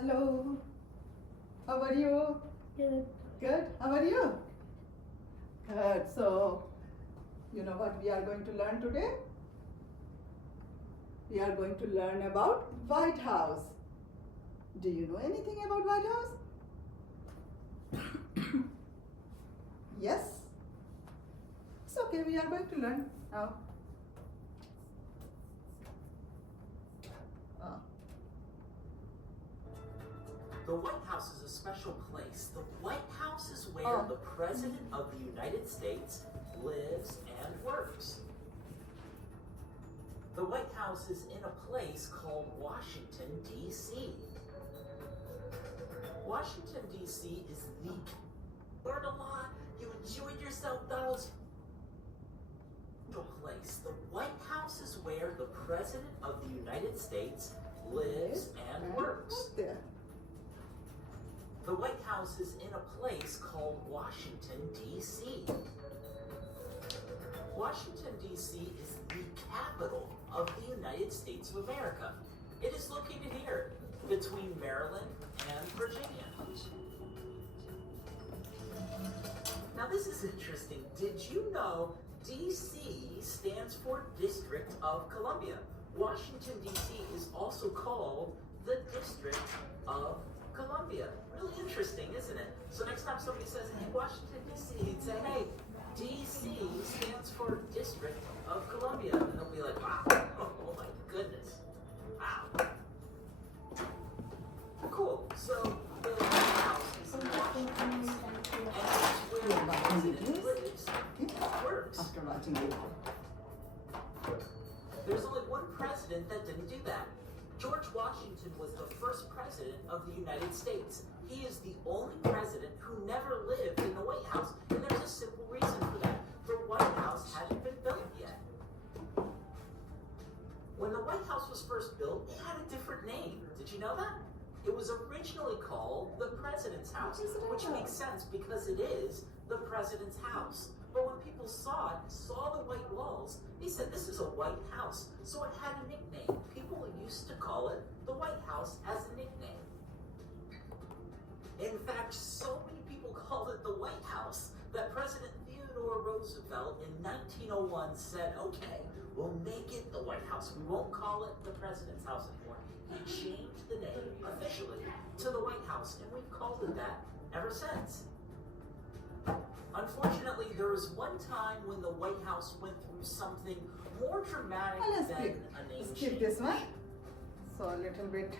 Hello. How are you? Good. Good. How are you? Good. So, you know what we are going to learn today? We are going to learn about White House. Do you know anything about White House? Yes? It's okay. We are going to learn now. The White House is a special place. The White House is where Oh. the President of the United States lives and works. The White House is in a place called Washington, D.C. Washington, D.C. is the learned a lot. You enjoyed yourself. That was a place. The White House is where the President of the United States lives and works. There. The White House is in a place called Washington, D.C. Washington, D.C. is the capital of the United States of America. It is located here, between Maryland and Virginia. Now this is interesting. Did you know D.C. stands for District of Columbia? Washington, D.C. is also called the District of Columbia. Really interesting, isn't it? So next time somebody says, hey, Washington, D.C., you'd say, hey, D.C. stands for District of Columbia. And they'll be like, wow, oh my goodness. Wow. Cool. So the White House is in Washington, D.C., and it's where the president lives and works. After watching it. There's only one president that didn't do that. George Washington was the first president of the United States. He is the only president who never lived in the White House, and there's a simple reason for that. The White House hadn't been built yet. When the White House was first built, it had a different name. Did you know that? It was originally called the President's House, which makes sense because it is the President's house. But when people saw it, saw the white walls, they said this is a White House. So it had a nickname. People used to call it the White House as a nickname. In fact, so many people called it the White House that President Theodore Roosevelt in 1901 said, okay, we'll make it the White House. We won't call it the President's house anymore. He changed the name officially to the White House, and we've called it that ever since. Unfortunately, there was one time when the White House went through something more dramatic Let's than a name skip change. this one. So a little bit.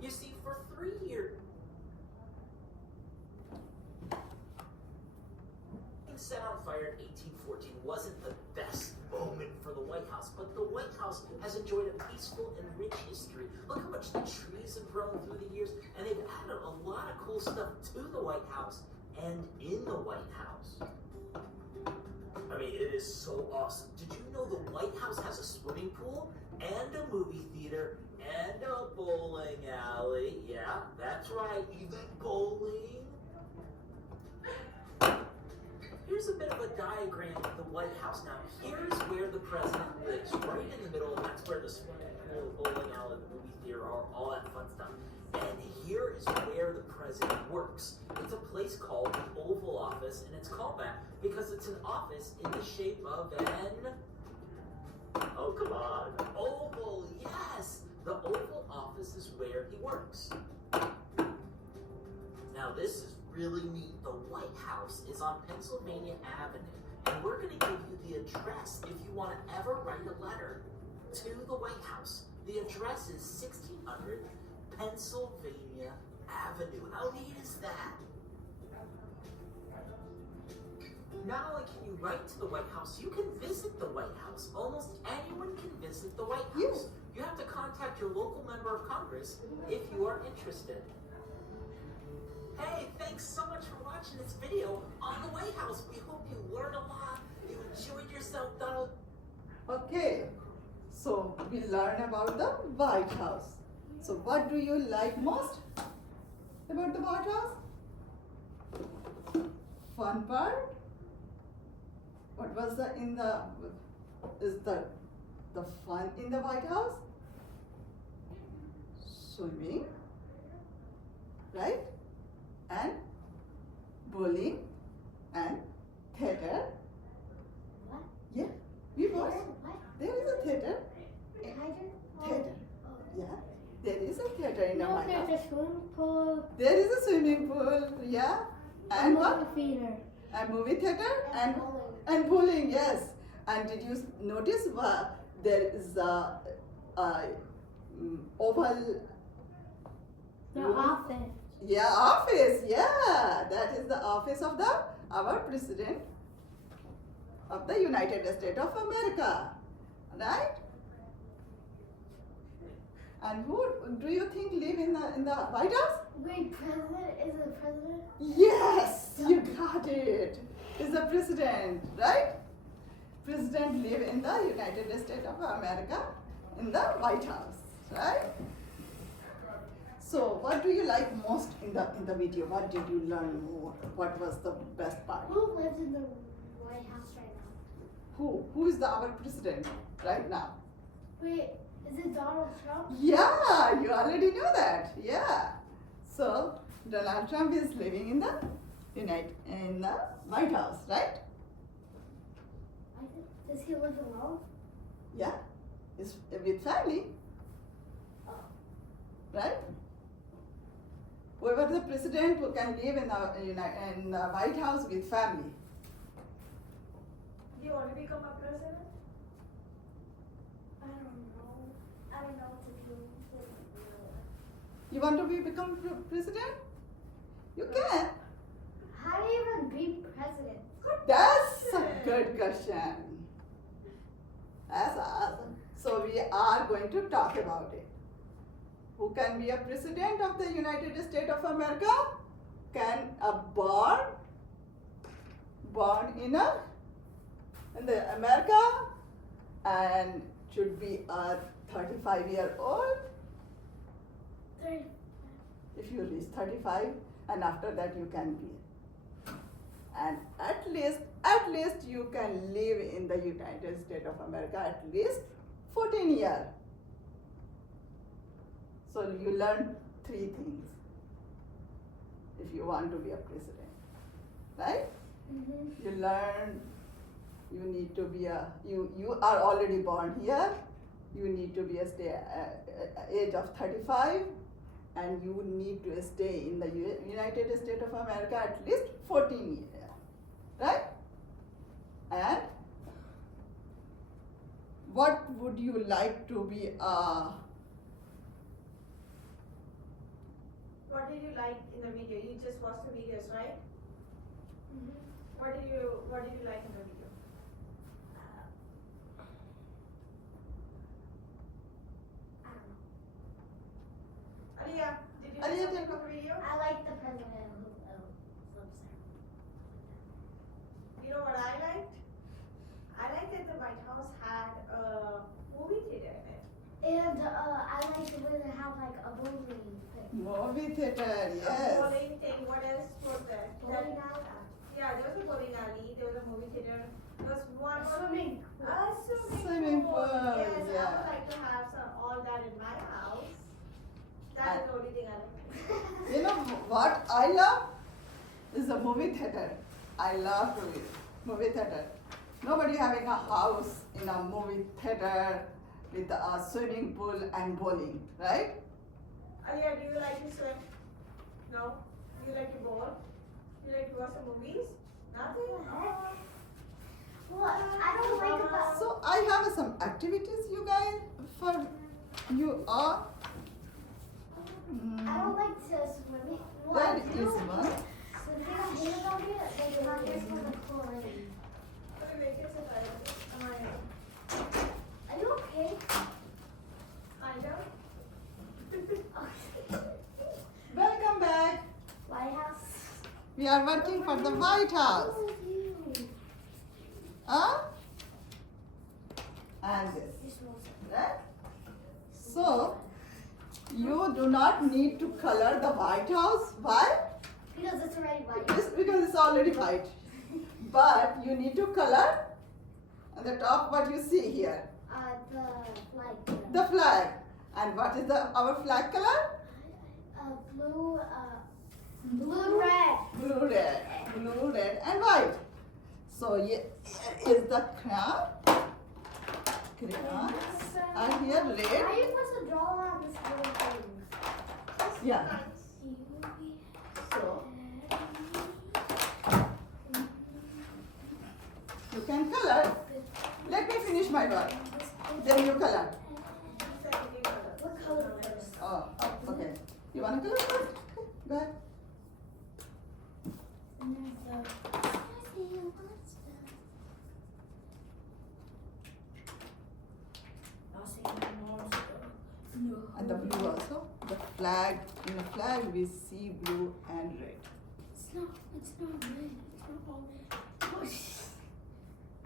You see, for 3 years, being set on fire in 1814 wasn't the best moment for the White House, but the White House has enjoyed a peaceful and rich history. Look how much the trees have grown through the years, and they've added a lot of cool stuff to the White House and in the White House. I mean, it is so awesome. Did you know the White House has a swimming pool and a movie theater and a bowling alley? Yeah, that's right, even bowling. Here's a bit of a diagram of the White House. Now, here's where the president lives, right in the middle, and that's where the swimming pool, the bowling alley, the movie theater are, all that fun stuff. And here is where the president works. It's a place called the Oval Office, and it's called that because it's an office in the shape of an, oh come on, oval, yes! The Oval Office is where he works. Now this is really neat. The White House is on Pennsylvania Avenue, and we're going to give you the address if you want to ever write a letter to the White House. The address is 1600 Pennsylvania Avenue. How neat is that? Not only can you write to the White House, you can visit the White House. Almost anyone can visit the White House. You have to contact your local member of Congress if you are interested. Hey, thanks so much for watching this video on the White House. We hope you learned a lot, you enjoyed yourself, Donald. Okay. So we learn about the White House. So what do you like most about the White House? Fun part? What was the fun in the White House? Swimming, right? And bowling and theater. What? Yeah, we watch. What? There is a theater. Tiger? Theater. Oh. Yeah, there is a theater in No, our there's house. a swimming pool. There is a swimming pool. Yeah, and what? movie theater. A movie theater and bowling. and bowling. Yes. And did you notice there is a oval? The room? office. Yeah, office. Yeah, that is the office of our president of the United States of America, right? And who do you think live in the White House? Wait, president is the president? Yes, you got it. Is the president, right? President live in the United States of America in the White House, right? So, what do you like most in the video? What did you learn more? What was the best part? Who lives in the White House right now? Who is our president right now? Wait, is it Donald Trump? Yeah, you already knew that. Yeah. So Donald Trump is living in the White House, right? Does he live alone? Yeah. He's with family, Oh. right? Whoever the president who can live in the White House with family. Do you want to become a president? I don't know. I don't know what to do. You want to become president? You can. How do you even be president? That's a good question. That's awesome. So we are going to talk about it. Who can be a president of the United States of America? Can a born in the America and should be a 35-year-old. If you reach 35 and after that you can be. And at least you can live in the United States of America at least 14 years. So you learn 3 things if you want to be a president, right? Mm-hmm. You learn you need to be you are already born here. You need to be age of 35 and you need to stay in the United States of America at least 14 years, right? And what would you like to be What did you like in the video? You just watched the videos, right? Mm-hmm. What did you like in the video? I don't know. Aliyah, did you Aliyah, like tell something from the video? I like the president who lives there. You know what I liked? I liked that the White House had a movie theater in it. And I like the way they have like a bowling thing. movie theater? A Yes. bowling thing. What else was there? Bowling alley. Yeah, there was a bowling alley. There was a movie theater. There was one more. Swimming. A Swimming pool, Yes, yeah. I would like to have all that in my house. That is the only thing I like. You know what I love is a movie theater. I love movie theater. Nobody having a house in a movie theater with a swimming pool and bowling, right? Aliyah, do you like to swim? No? Do you like to bowl? Do you like to watch the movies? Nothing? Oh. Well, I don't like about. So I have some activities, you guys, for you all. I don't like to swimming. Well, That I do. is one. So the thing I hate about it, they have this for the chlorine. Let me make it so that am I Are you okay? kind of? Welcome back. White House. We are working for the White House. Oh, you. Huh? And this, You smell something. right? So, you do not need to color the White House. Why? Because it's already white. Because it's already white. But you need to color on the top what you see here. The The flag. And what is our flag color? blue, Blue, red. Blue, red, and white. So here is the crayon. Crayons are here Are red. you supposed to draw on this little thing? Yeah. So you can color. Let me finish my drawing. Then you color. What color first? Oh, okay. You want to color first? Okay, go ahead. And then And the blue also. The flag, in the flag we see blue and red. It's not red. It's not all red.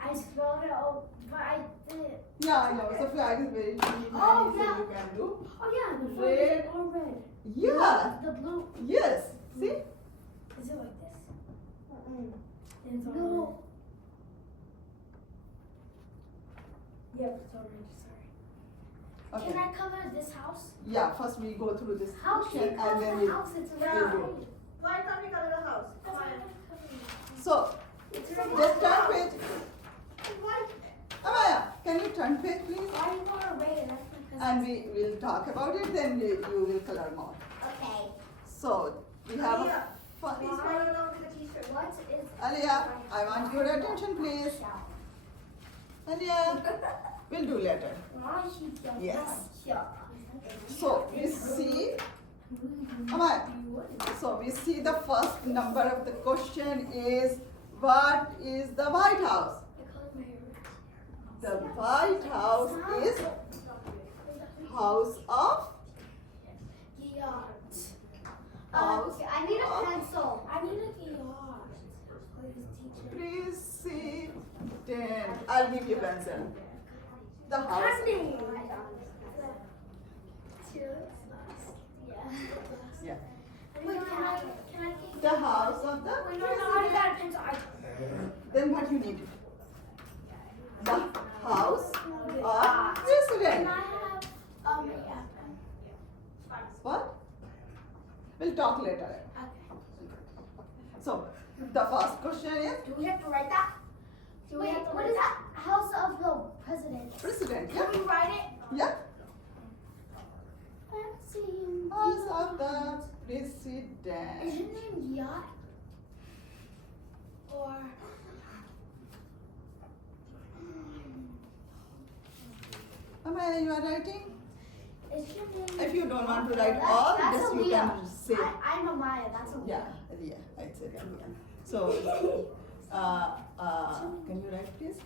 I spelled it out, but I did. Yeah, I know. The flag is very easy, Oh, so yeah. you can do. Oh yeah, the flag Red. is all red. Yeah. The blue. Yes. See? Is it like this? It's all no. Red. Yep, it's all red. Sorry. Okay. Can I cover this house? Yeah. First we go through this How can you section cover and then the we. house? It's Yeah. red. do. Why can't we color the house? That's Why? why I'm covering it. So It's just red. turn page. Why? Amaya, can you turn page please? Why do you want to red? That's because. And we will talk about it. Then you will color more. Okay. So we have a Aliyah, fun. please follow along with the t-shirt. What is? Aliyah, I want your attention, please. Aliyah, we'll do later. Yes. So we see, Amaya, so we see the first number of the question is, what is the White House? The White House is House of House I need a of pencil. I need a yacht. President. I'll give you pencil. The house. Yeah. Wait, can I The house of the Wait, no, I president. got a pencil. Then what you need? The house of Can president. I have yeah. What? We'll talk later. Okay. So the first question is Do we have to write that? Wait, what is that? House of the President. president. Can Yeah. we write it? Yeah. Let's see. House of the Is president. your name Yacht? Or Amaya, you are writing? is your name? If you don't want to write all, That's just you Aaliyah. can say. I'm Amaya. That's Aaliyah. Yeah, I said yeah. So, can you write please?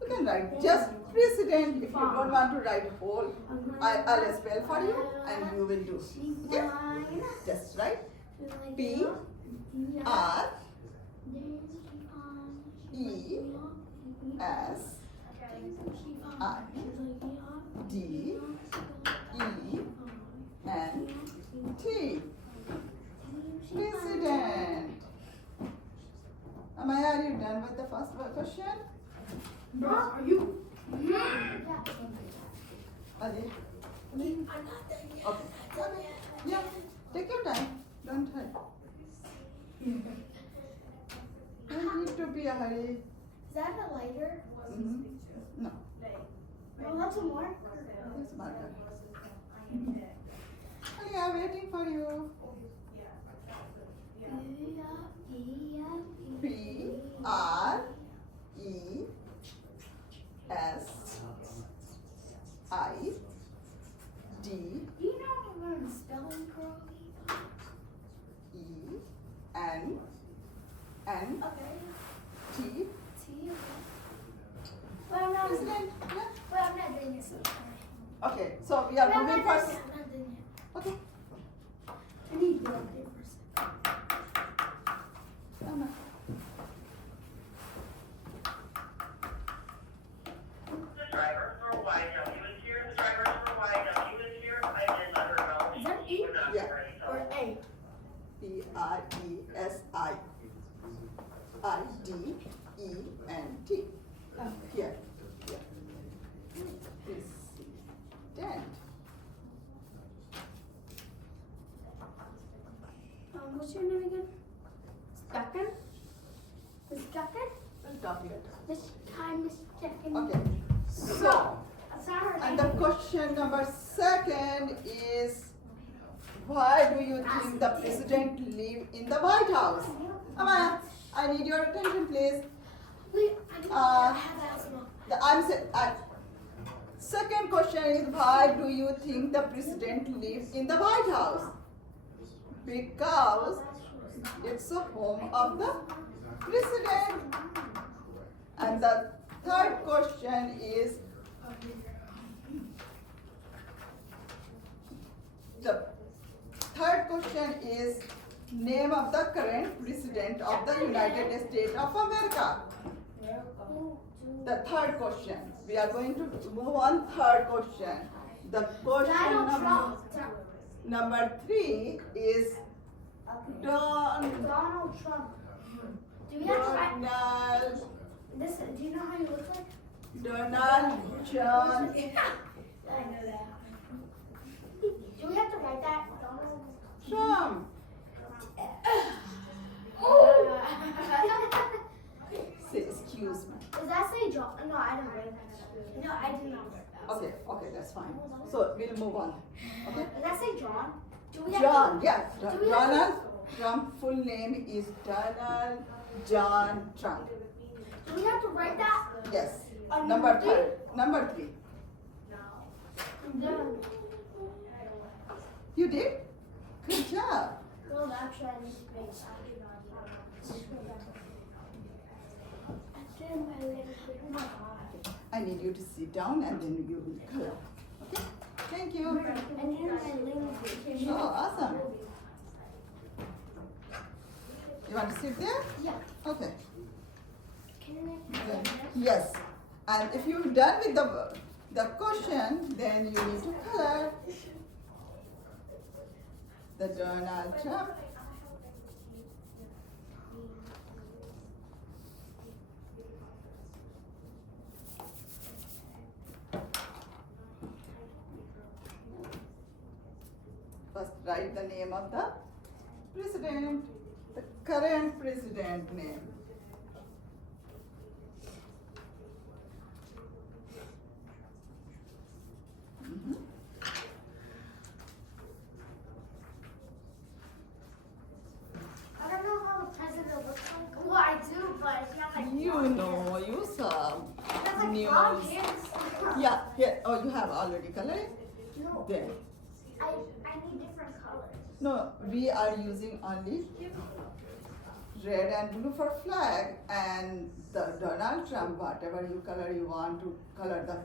You can write just president. If you don't want to write whole, I'll spell for you and you will do. Okay? Just write P R E S I D E N T. President. Amaya, are you done with the first question? Are you? Yeah. Ali? I'm not there yet. Okay. Yeah, take your time. Don't hurry. Don't need to be a hurry. Is that a lighter? Mhm. No, Oh, that's a marker. it's marker. Ali, I'm waiting for you. P R E S I D You know I'm learning spelling, girl. E N N Okay. T. T. But I'm not. President. Yeah. But I'm not doing this. Okay, so we are I'm moving not first. doing it. I'm not doing it. Okay. I need your papers. Come The driver for YW is here. The driver for YW is here. I did let her know. Is that She E? would not Yeah. be ready till- Or A. P R E S I D E N T. Here. Yeah. President. What's your name again? Stefan? Miss Stefan? We'll talk later. This time, Miss Stefan. Okay. So, Sorry. and the question number 2 is, why do you think the president live in the White House? Amaya, I need your attention, please. Wait, I have asthma. Second question is, why do you think the president lives in the White House? Because it's the home of the president. And the third question is, name of the current president of the United States of America. The third question. We are going to move on third question. The question Donald number 3 is Donald Trump. Do you have to write Donald this? Do you know how he looks like? John I know that. Do we have to write that? Donald Trump. Say excuse me. Does that say John? No, I didn't write that. No, I did not write that. Okay, that's fine. So we'll move on. Okay. Does that say John? Do we have John, to, yeah. Do we have Donald Trump full name is Donald John Trump. Do we have to write that? Yes. On Number number 3. Number 3. No. You did? Good job. Well, actually, I need space. Oh my god. I need you to sit down and then you will color. Okay? Thank you. And here's my language. Oh, awesome. You want to sit there? Yeah. Okay. Can I? Then, yes. And if you're done with the question, then you need to color the Donald Trump. First, write the name of the president, the current president name. I don't know how the president looks like. Well, I do, but it's not like You know, you saw That's like news. blonde hair. Yeah, here. Oh, you have already colored? No, There. I need different colors. No, we are using only red and blue for flag, and the Donald Trump, whatever you color you want to color, the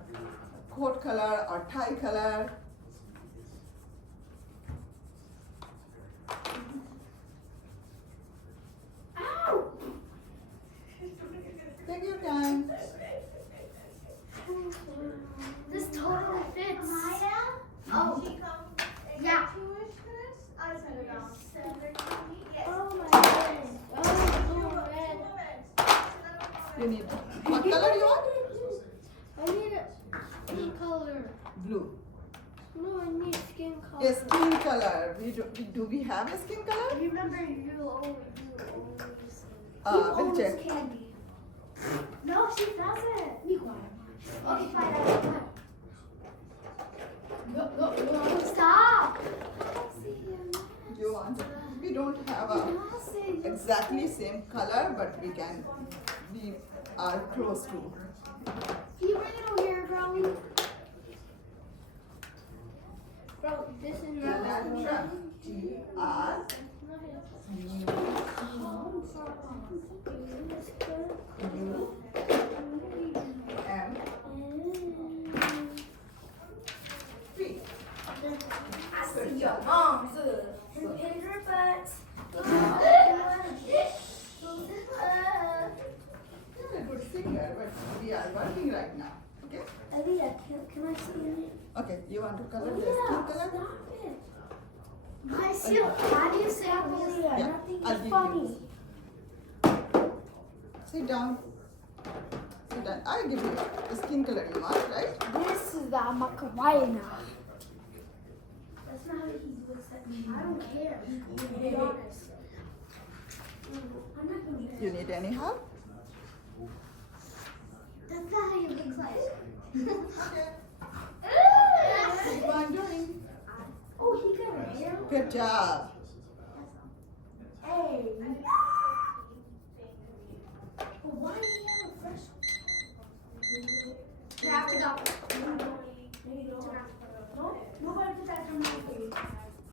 coat color or tie color. Ow! Take your time. This totally fits. Maya? Oh. Yeah. I'll send it down. Yes. Oh my goodness. Oh, red. You need what color you want? I need a skin color. Blue. No, I need skin color. A skin color. Do we have a skin color? Remember, you always. We'll owns check. candy. No, she doesn't. Be quiet. Okay, fine. That's fine. Go. Stop. You want? We don't have a exactly same color, but we are close to. Can you bring it over here, girlie? Bro, this is not Donald Trump. T-R. U-M. P. Good job. mom's in her butt. You're a good singer, but we are working right now. Okay? Aliyah, can I see it? Okay, you want to color the skin color? Stop it. I see. How do you say Aliyah? Yeah, Nothing I'll is give funny. you. Sit down. Sit down. I'll give you the skin color you want, right? This is the Macarena. That's not how he looks at me. I don't care. Be honest. I'm not gonna do You it. need any help? That's not how you get close. Keep on doing. Oh, he got an arrow? Good job. Hey. Well, why do you have a fresh one? Grab it up.